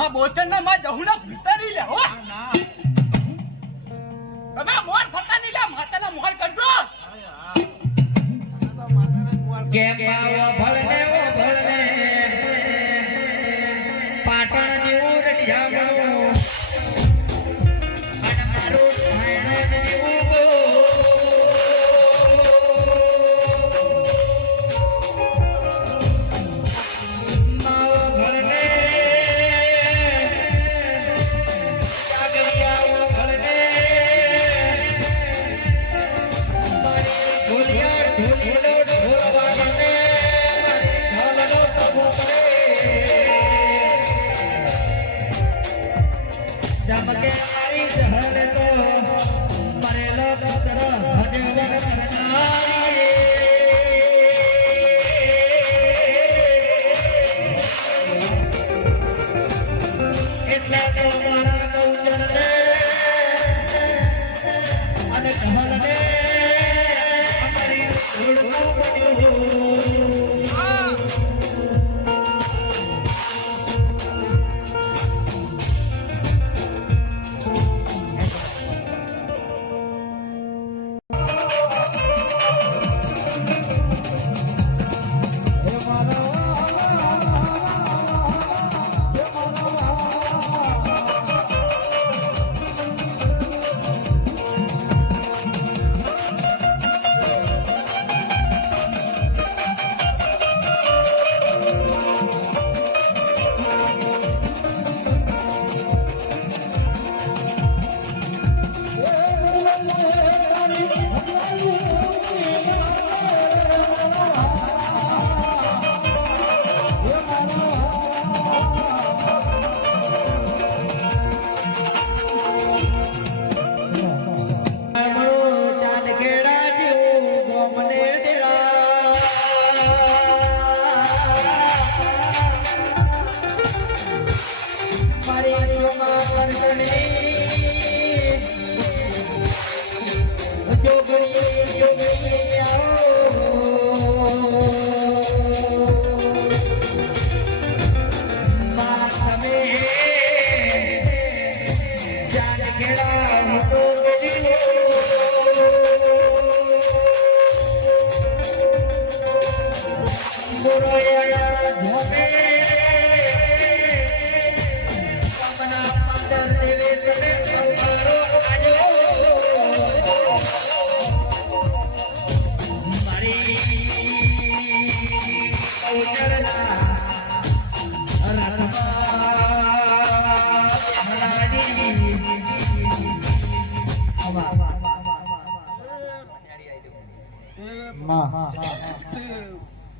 માં બોચન ના માં જહુ ના ભૂલતા નહીં લે હો. તમે મોર થતા નહીં લે માતાના મોર કરજો. કેમ આવો ભળને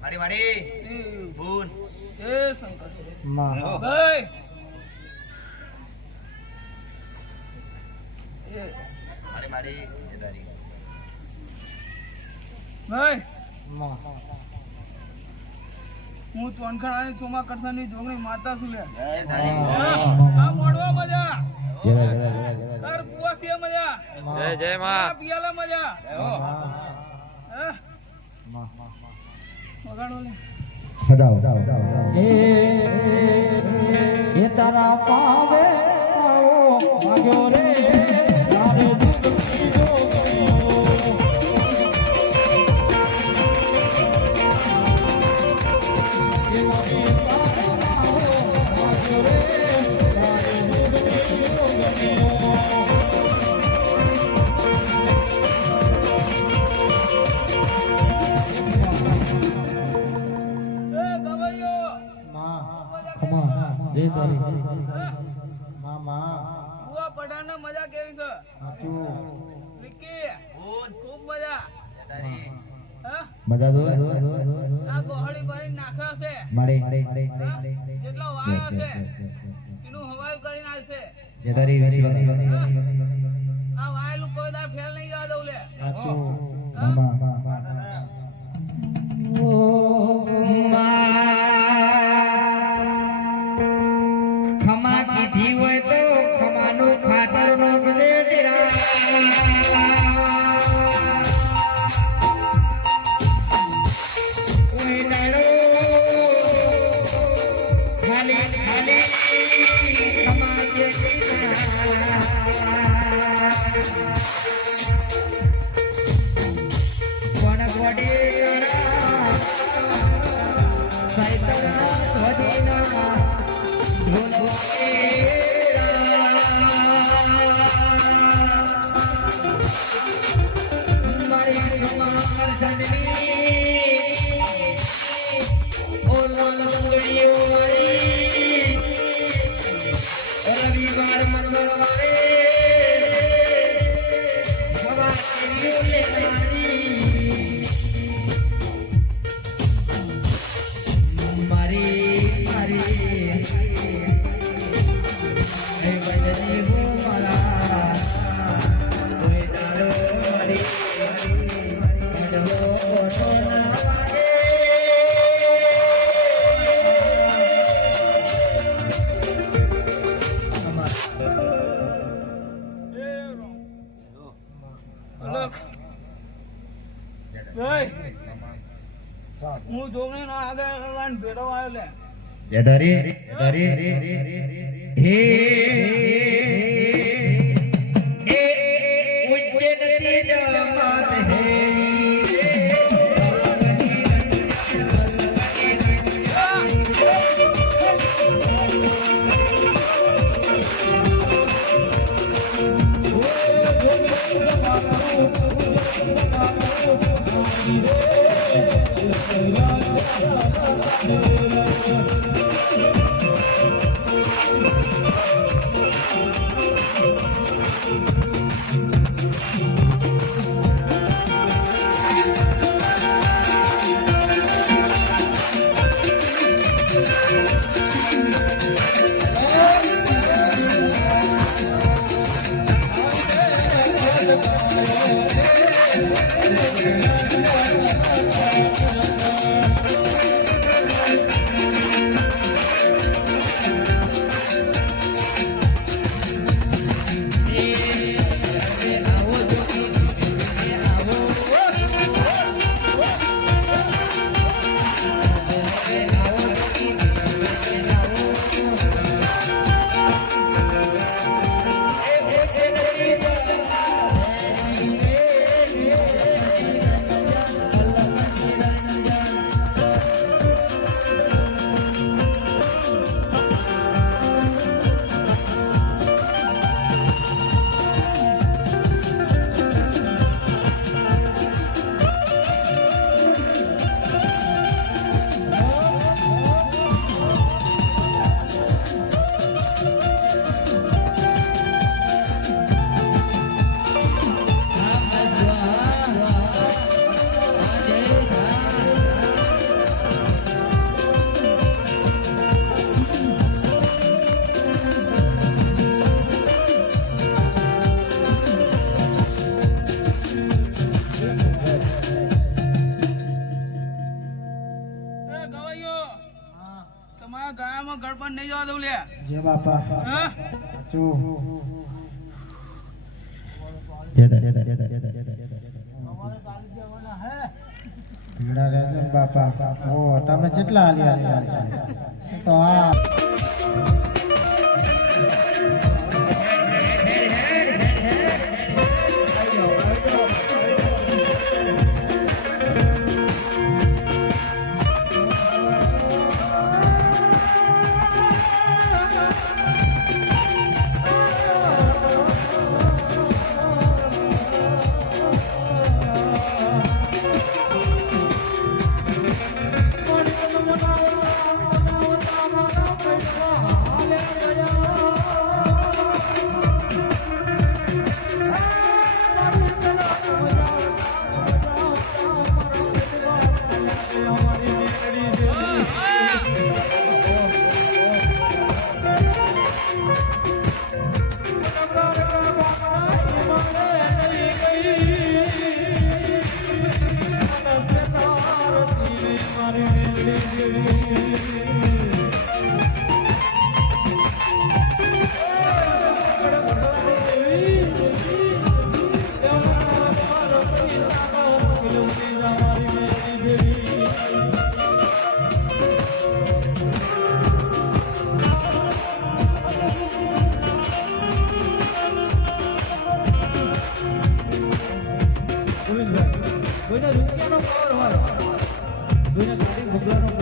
વાડી વાડી ભૂન એ શંકરમાં ભાઈ એ મારી મારી ભાઈ. માં. હું ચોનખાણાની સોમા કરસાની જોગણી માતા છું લે. આ મોડવા મજા. તાર કુવા છે મજા. જય જય માં. પિયાલા મજા. હા. વગાડો લે. એ તારા પાવે મજા જો આ ગોહળી છે. મારે. હા? જેટલો વાયો છે એનું હવાયું કરીને આલશે જે તારી આ વાયેલું કોઈ ફેલ નહીં જવા દઉં લે. ખમા અલગ. હું જોગણી નો આગળ કરવાની ભેડો આવ્યો લે. જે તારી તારી હે. તમારે નહીં જવા દઉં લે. જય બાપા. બાપા. ઓ તમે કેટલા હાલી હાલી હાલી તો આ. ભગવાનનો પાવર હોય. કોઈને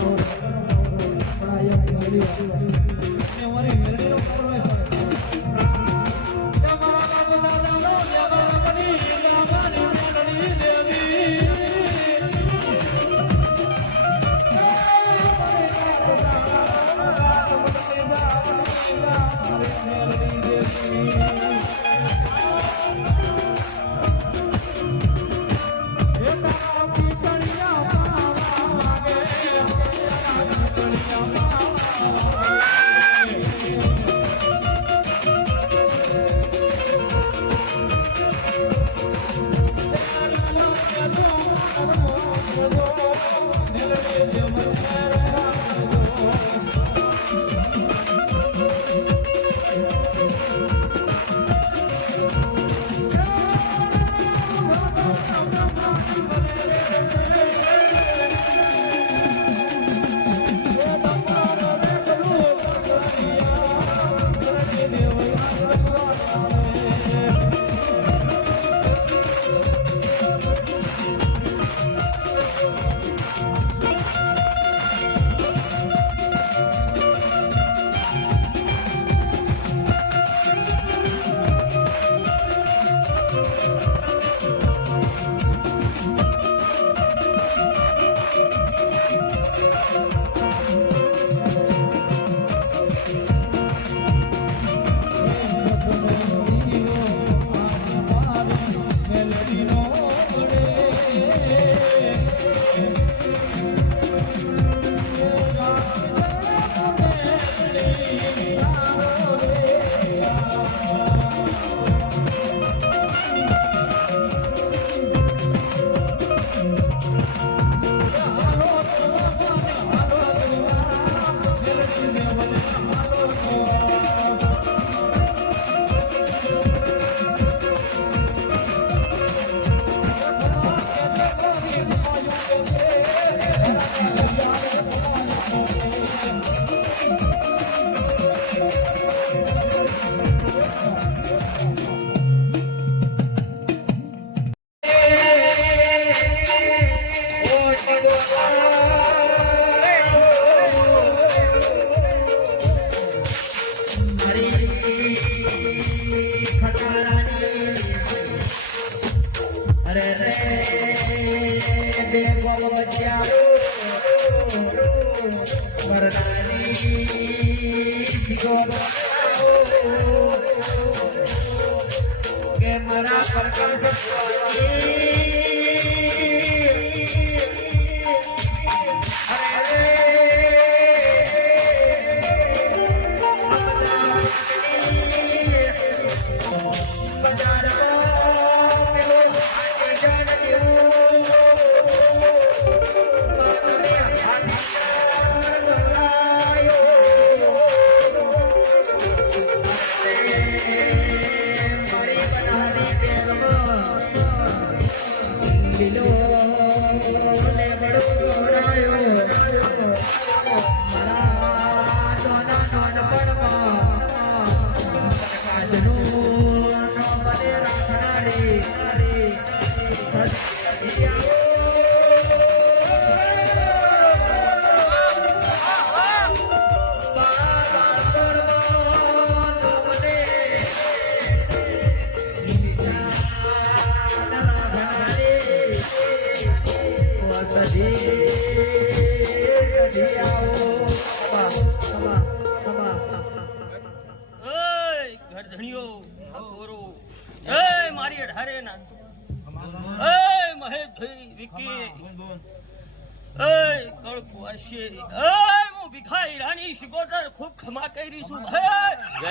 અરે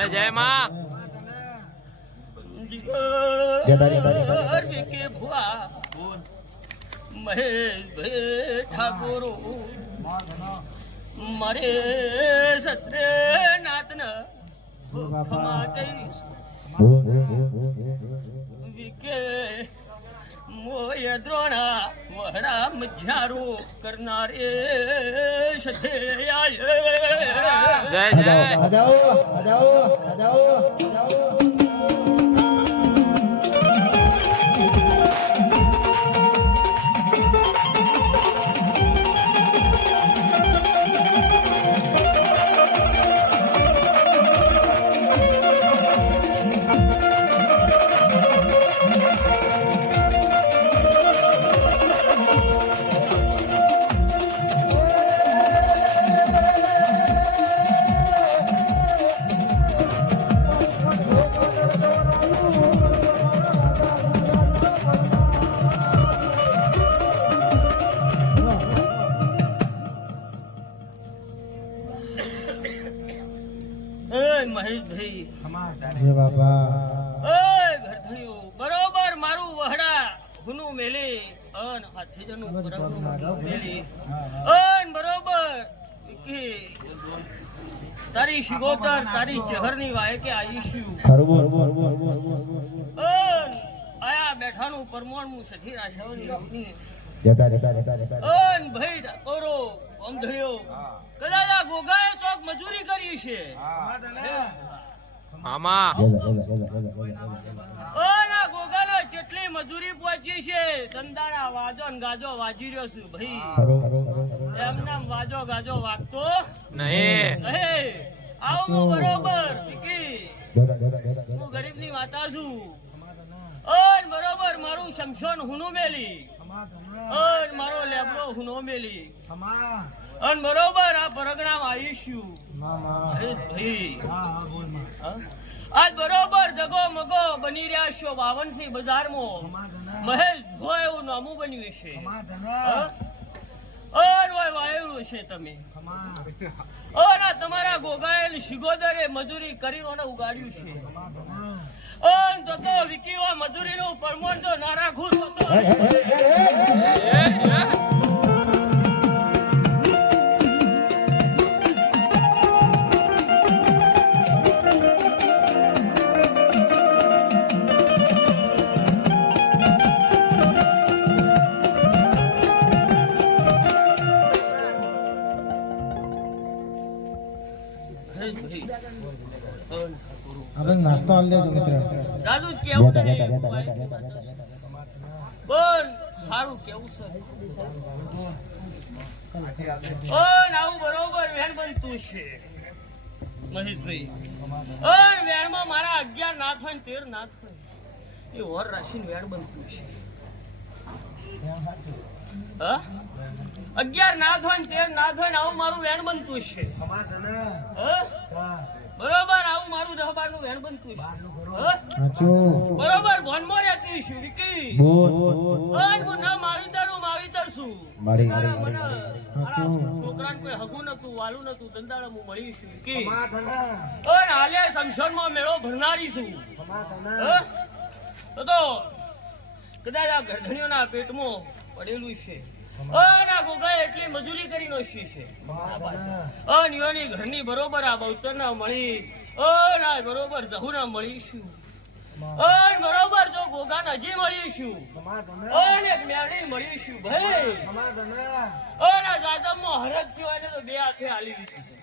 જય જય માં. મહેશભાઈ ઠાકોરો મારે સત્રે વિકે મોય દ્રોણા વહડા મજારો કરનારે જય જય. હજાઓ હજાઓ હજાઓ હજાઓ. જય બાપા એ બરોબર મારું વહડા ગુનું મેલી. અન હાથીજનું મેલી. અન બરોબર. તારી શિગોતર તારી ચહરની વાય કે બોલ. અન આયા બેઠાનું પરમોણનું સઠી રાશાવની જતા જતા જતા જતા અન ભાઈ ડાકોરો ઓમધળિયો કદાચ આ ગોગાએ ચોક મજૂરી કરી છે. જતા આ ગોગાનો જેટલી મજૂરી પહોંચી છે કંદાડા વાજો ને ગાજો વાજી રહ્યો છું ભાઈ. એમ નામ વાજો ગાજો વાગતો નહીં. આવું હું બરોબર વિકી. હું ગરીબની વાતા છું. અન બરોબર મારું શમશોન હુનો મેલી. અન મારો લેબડો હુનો મેલી. અન બરોબર આ પરગણામાં આવીશું. મામા ભાઈ. હા? આજ બરોબર જગો મગો બની રહ્યા છો બાવનસી બજારમાં. મહેશ ભો એવું નામું બન્યું છે. ઓય છે તમે. આ તમારા ગોગાયેલ શિગોદરે મજૂરી કરીને ઉગાડ્યું છે. અન તો તો વિકીવા મજૂરીનું પરમોન જો ના રાખું તો આપણે દેજો મિત્ર. દાદુ કેવું બોલ સારું કેવું છે? ઓન આવું બરોબર વેણ બનતું છે. મહેશભાઈ. ઓન વેણમાં મારા અગિયાર નાથ હોય ને તેર નાથ હોય. એ ઓર રાશિન વેણ બનતું છે. હા? અગિયાર નાથ હોય ને તેર નાથ હોય ને આવું મારું વેણ બનતું છે. હા? બરોબર આવું મારું દહ બારનું વેણ બનતું છે બરોબર ભોનમાં રહેતી છું વિકી બોલ. હું ના મારી તરું મારી તરશું મારી. છોકરાને કોઈ હગું નતું વાલું નતું ધંધાડા હું મળી છું કે ઓય હાલે સંસદમાં મેળો ભરનારી છું? તો તો કદાચ આ ગરધણીઓના પેટમાં પડેલું છે. એટલી મજૂરી કરી નોશી છે. અન ઘરની બરોબર આ અ, ના, બરોબર જહુના મળીશું. અન બરોબર જો ગોગાન હજી મળીશું. અન એક મેળી મળીશું, ભાઈ. અન આ હરખ થયો તો બે હાથે હાલી લીધું છે.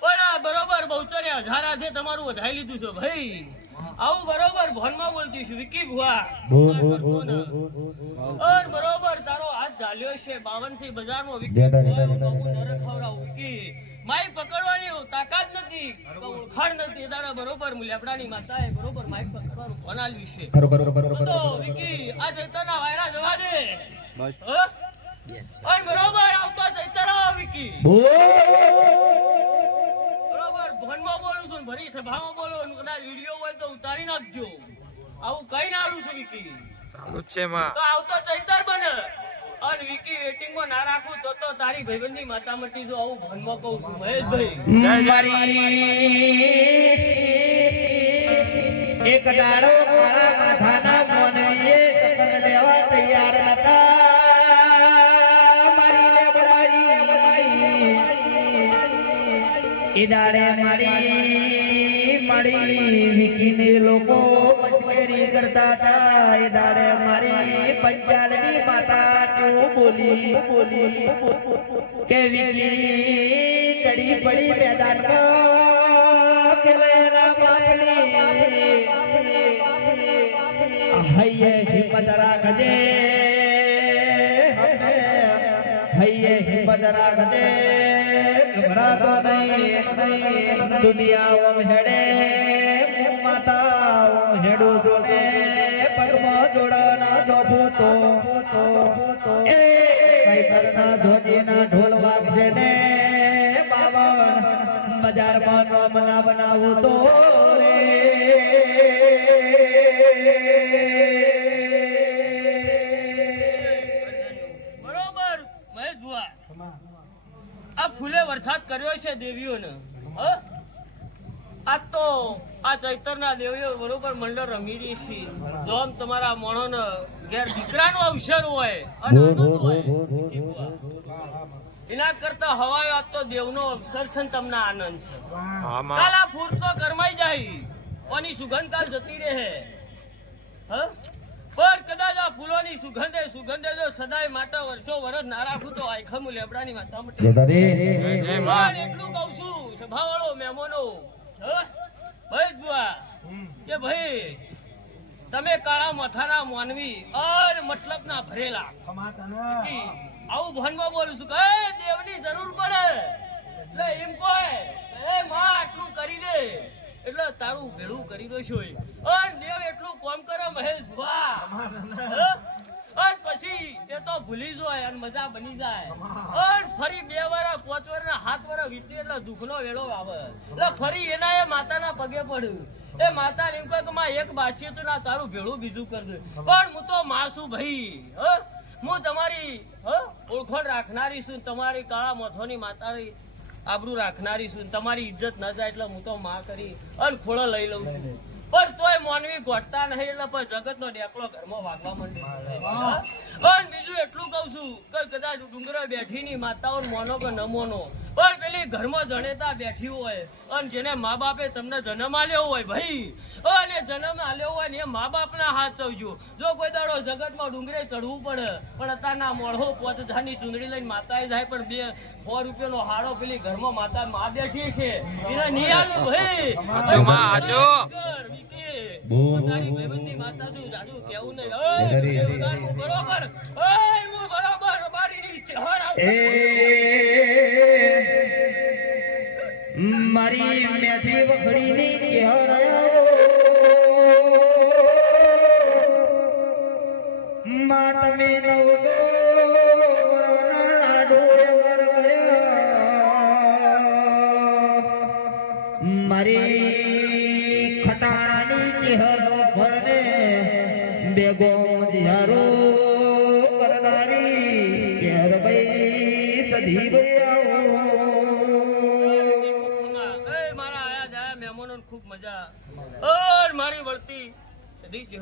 પણ આ બરોબર બહુતરે હજાર હાથે તમારું વધાઈ લીધું છે, ભાઈ. આવું બરોબર ભોનમાં બોલતી છું વિકી ભુવા. અન બરોબર તારો હાથ ઝાલ્યો છે બાવનસી બજારમાં વિકી ભુવા નરક ખવડાવું વિકી માઈ પકડવાની તાકાત નથી ઓળખાણ નથી દાડા બરોબર મુલ્યાપડાની માતાએ બરોબર માઈ પકડવાનું ફોન આલ્યું છે તો વિકી આ ચૈતરના વાયરા જવા દે. હ? અન બરોબર આવતો આવ વિકી ભવનમાં બોલું છું ભરી સભામાં બોલો કદાચ વીડિયો હોય તો ઉતારી નાખજો. આવું કઈ ના આવું છું વિકી તો આવતો ચૈતર બને. અને વિકી વેટિંગમાં ના રાખું તો તો તારી ભાઈબંધી માતા મટી જો આવું ફોનમાં કહું છું. મહેશભાઈ એક દાડો કાળા માથાના મોનવીએ સકલ લેવા તૈયાર નતા. ઈ દાડે મારી મળી વિકીને લોકો મસ્કરી કરતા હતા. ઈડાળે મારી પંચાલની માતા કેવું બોલી? બોલી કે વિકી ચડી પડી મેદાનમાં પેલેના બાપની. હૈયે હિંમત રાખજે. હૈયે હિંમત રાખજે. ગભરાતો નહીં દુનિયા હેડે માતા ઓમ જોડે પગમાં જોડાના જોભો તો એ કૈતરના ધોજીના ઢોલ વાગશે ને બાવન બજારમાં નોમ ના બનાવું તો છે દેવીઓને? હ? આ તો આ ચૈતરના દેવીઓ બરોબર મંડળ રમી રહી છે. જોમ તમારા મોણોને ઘેર દીકરાનો અવસર હોય અને આનંદ હોય એના કરતા હવાયો આ તો દેવનો અવસર છે તમને આનંદ છે. કાલ આ ફૂલ તો કરમાઈ જાય. કોની સુગંધ કાલ જતી રહે. હ? પણ કદાચ આ ફૂલોની સુગંધે સુગંધે જો સદાય માતા વર્ષો વર્ષ ના રાખું તો આખમ લેબડાની માતા મટી પણ એટલું કહું છું સભાવાળો મહેમાનો. હ? ભાઈ બુઆ. કે ભાઈ તમે કાળા મથાના માનવી અર મતલબ ના ભરેલા આવું ભનમાં બોલું છું કે દેવની જરૂર પડે. એટલે એમ કોઈ એ માં આટલું કરી દે એટલે તારું ભેળું કરી દો છો દેવ એટલું કોમ કરો મહેશ વાહ અન પછી એ તો ભૂલી જાય અને મજા બની જાય. અન ફરી બે વર્ષ પાંચ વર્ષ હાથ વર્ષ વીતી એટલે દુઃખનો વેળો આવે. એટલે ફરી એના એ માતાના પગે પડ્યું. એ માતા એમ કહે કે માં એક બાચી હતું ના તારું ભેળું બીજું કર દે. પણ હું તો માસું ભાઈ હ? હું તમારી હ? ઓળખણ રાખનારી છું તમારી કાળા મથોની માતાની આબરૂ રાખનારી છું. તમારી ઇજ્જત ન જાય એટલે હું તો માં કરી અને ખોળો લઈ લઉં છું. પણ તોય માનવી ગોઠતા નહીં એટલે પણ જગતનો ડેકલો ઘરમાં વાગવા માંડે. અને બીજું એટલું કહું છું કે કદાચ ડુંગરો બેઠી ની માતાઓ મોનો કે ન મોનો પણ પેલી ઘરમાં જણેતા બેઠી હોય અને જેને મા બાપે તમને જન્મ આલ્યો હોય ભાઈ. અને જન્મ આલ્યો હોય ને એ મા બાપના હાથ ચવજો જો કોઈ દાડો જગતમાં ડુંગરે ચડવું પડે પણ અત્યારના મોઢો પોત હજારની ચૂંદડી લઈને માતાએ જાય પણ બે સો રૂપિયાનો હાડો પેલી ઘરમાં માતા મા બેઠી છે. એને નિયાલું ભાઈ. તારી માતા છું, જાજુ કેવું નહીં. બરોબર. ઓય, હું બરોબર મારી ચહર આવ- મારી મેથી વખડીની ચહેરાઓ માં તમે નવગો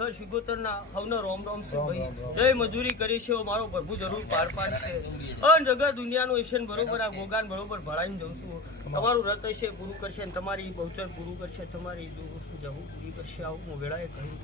ચેહર શુગોતરના હવનો રોમ રોમ છે ભાઈ. જય મજૂરી કરી છે મારો પ્રભુ જરૂર પાર પાડશે. અન જગત દુનિયાનું ઈશન બરોબર આ ગોગાન બરોબર ભળાઈને જઉં છું. તમારું. રત હશે પૂરું કરશે અને તમારી બહુચર પૂરું કરશે તમારી જવું પૂરી કરશે. આવું હું વેળાએ કહ્યું